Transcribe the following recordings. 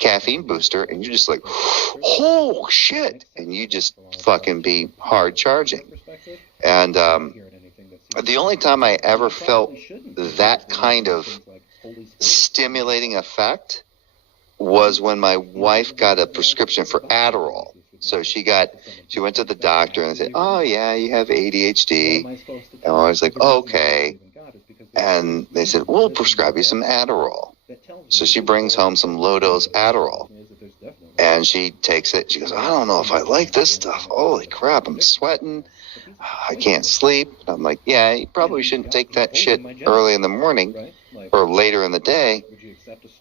caffeine booster, and you're just like, oh shit, and you just fucking be hard charging. And the only time I ever felt that kind of stimulating effect was when my wife got a prescription for Adderall. So she went to the doctor and said, oh yeah, you have ADHD. And I was like, oh, okay. And they said, we'll prescribe you some Adderall. So she brings home some low-dose Adderall. And she takes it. She goes, I don't know if I like this stuff. Holy crap, I'm sweating. I can't sleep. I'm like, yeah, you probably shouldn't take that shit early in the morning or later in the day.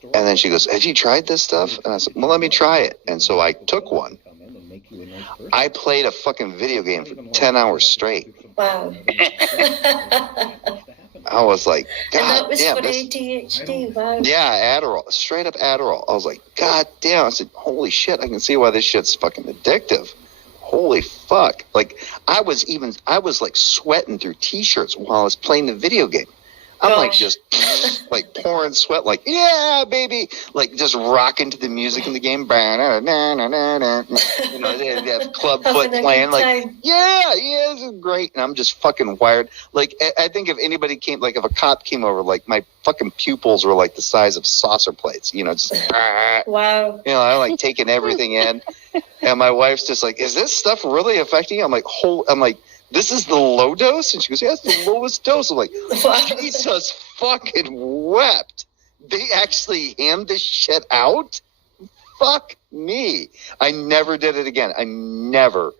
And then she goes, have you tried this stuff? And I said, well, let me try it. And so I took one. I played a fucking video game for 10 hours straight. Wow. I was like, God and that was damn. For ADHD, wow. Yeah, Adderall. Straight up Adderall. I was like, God damn. I said, holy shit, I can see why this shit's fucking addictive. Holy fuck. Like, I was like sweating through t-shirts while I was playing the video game. I'm like just like pouring sweat, like, yeah, baby, like just rocking to the music in the game. You know, they have club foot playing, like, yeah, this is great. And I'm just fucking wired. Like, I think if anybody came, like if a cop came over, like my fucking pupils were like the size of saucer plates, you know, just, wow. You know, I'm like taking everything in. And my wife's just like, is this stuff really affecting you? I'm like, this is the low dose? And she goes, yeah, it's the lowest dose. I'm like, Jesus fucking wept. They actually hand this shit out? Fuck me. I never did it again. I never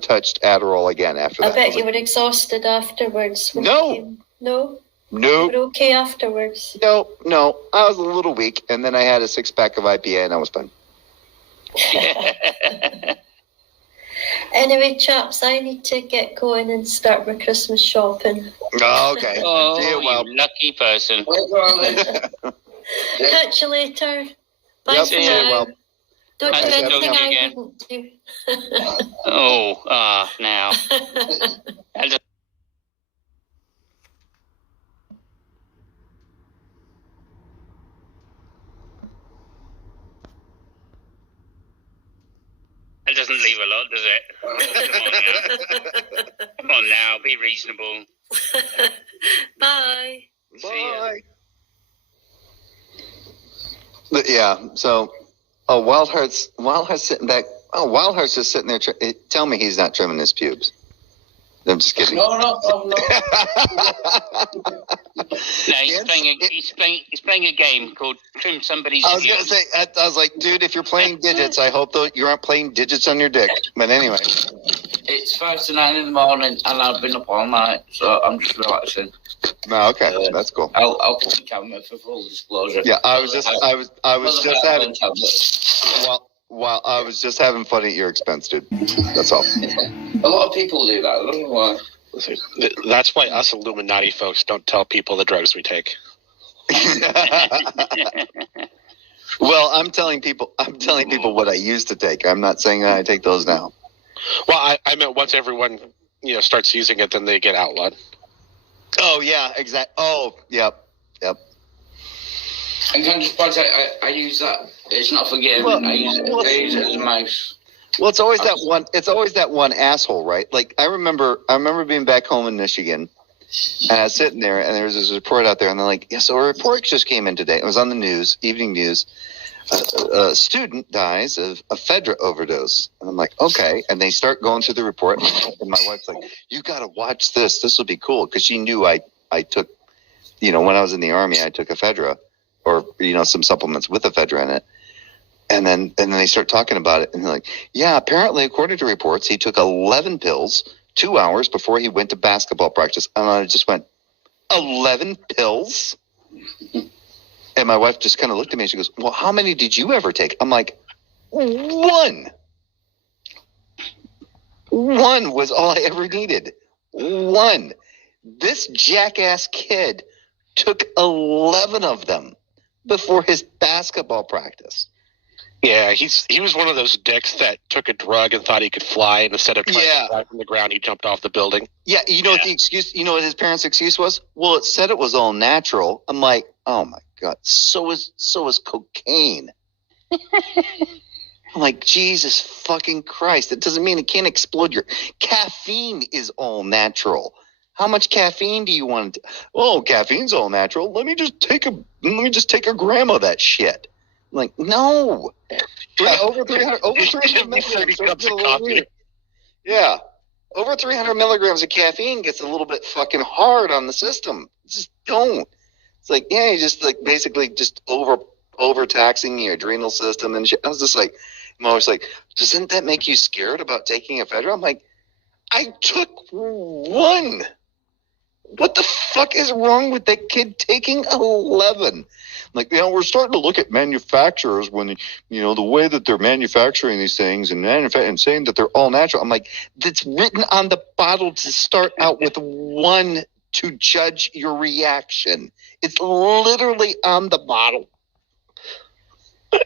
touched Adderall again after that. I bet you were exhausted afterwards. No. No? No. You were okay afterwards? No. I was a little weak, and then I had a 6-pack of IPA, and I was fine. Anyway, chaps, I need to get going and start my Christmas shopping. Oh, okay. Oh, you lucky person. Catch you later. Bye Yep, for now. well. Don't do Nice anything talking I again. didn't do. Now. It doesn't leave a lot, does it? Come on now, be reasonable. Bye. Bye. Yeah, so, Wildheart's sitting back. Oh, Wildheart's just sitting there. Tell me he's not trimming his pubes. I'm just kidding. No. He's playing a game called Trim Somebody's I was going to say, I was like, dude, if you're playing digits, I hope you aren't playing digits on your dick. But anyway. It's 5 to 9 in the morning, and I've been up all night, so I'm just relaxing. No, okay, that's cool. I'll put the camera for full disclosure. Yeah, I was just having fun at your expense, dude. That's all. A lot of people do that. I don't know why. That's why us Illuminati folks don't tell people the drugs we take. Well, I'm telling people what I used to take. I'm not saying that I take those now. Well, I meant once everyone starts using it, then they get outlawed. Oh yeah, exactly. Oh, yep. And can I just point out, I use that. It's not for gaming. Well, I use it as a mouse. Well, it's always that one. It's always that one asshole, right? Like I remember being back home in Michigan, and I was sitting there, and there was this report out there, and they're like, "Yeah, so a report just came in today. It was on the news, evening news. A student dies of a ephedra overdose." And I'm like, "Okay." And they start going through the report, and my wife's like, "You got to watch this. This will be cool," because she knew I took, when I was in the Army, I took ephedra, or some supplements with ephedra in it. And then they start talking about it, and they're like, yeah, apparently, according to reports, he took 11 pills 2 hours before he went to basketball practice. And I just went, 11 pills? And my wife just kind of looked at me, and she goes, well, how many did you ever take? I'm like, 1. 1 was all I ever needed. 1. This jackass kid took 11 of them before his basketball practice. Yeah, he was one of those dicks that took a drug and thought he could fly, and instead of trying to fly from the ground, he jumped off the building. Yeah, what the excuse? What his parents' excuse was? Well, it said it was all natural. I'm like, oh my god, so is cocaine. I'm like, Jesus fucking Christ. That doesn't mean it can't explode your... Caffeine is all natural. How much caffeine do you want? Oh, caffeine's all natural. Let me just take a gram of that shit. I'm like, no. Over 300 Give me 30 cups of coffee. Yeah. Over 300 milligrams of caffeine gets a little bit fucking hard on the system. Just don't. It's like, yeah, you just like basically just overtaxing your adrenal system and shit. I was just like, I'm always like, doesn't that make you scared about taking ephedra? I'm like, I took one. What the fuck is wrong with that kid taking 11? Like, we're starting to look at manufacturers when, the way that they're manufacturing these things and saying that they're all natural. I'm like, that's written on the bottle to start out with one to judge your reaction. It's literally on the bottle.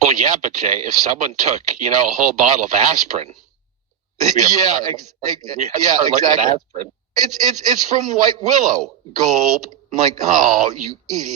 Well, yeah, but Jay, if someone took, a whole bottle of aspirin. Yeah, exactly. It's from White Willow. Gulp. I'm like, oh, you idiot.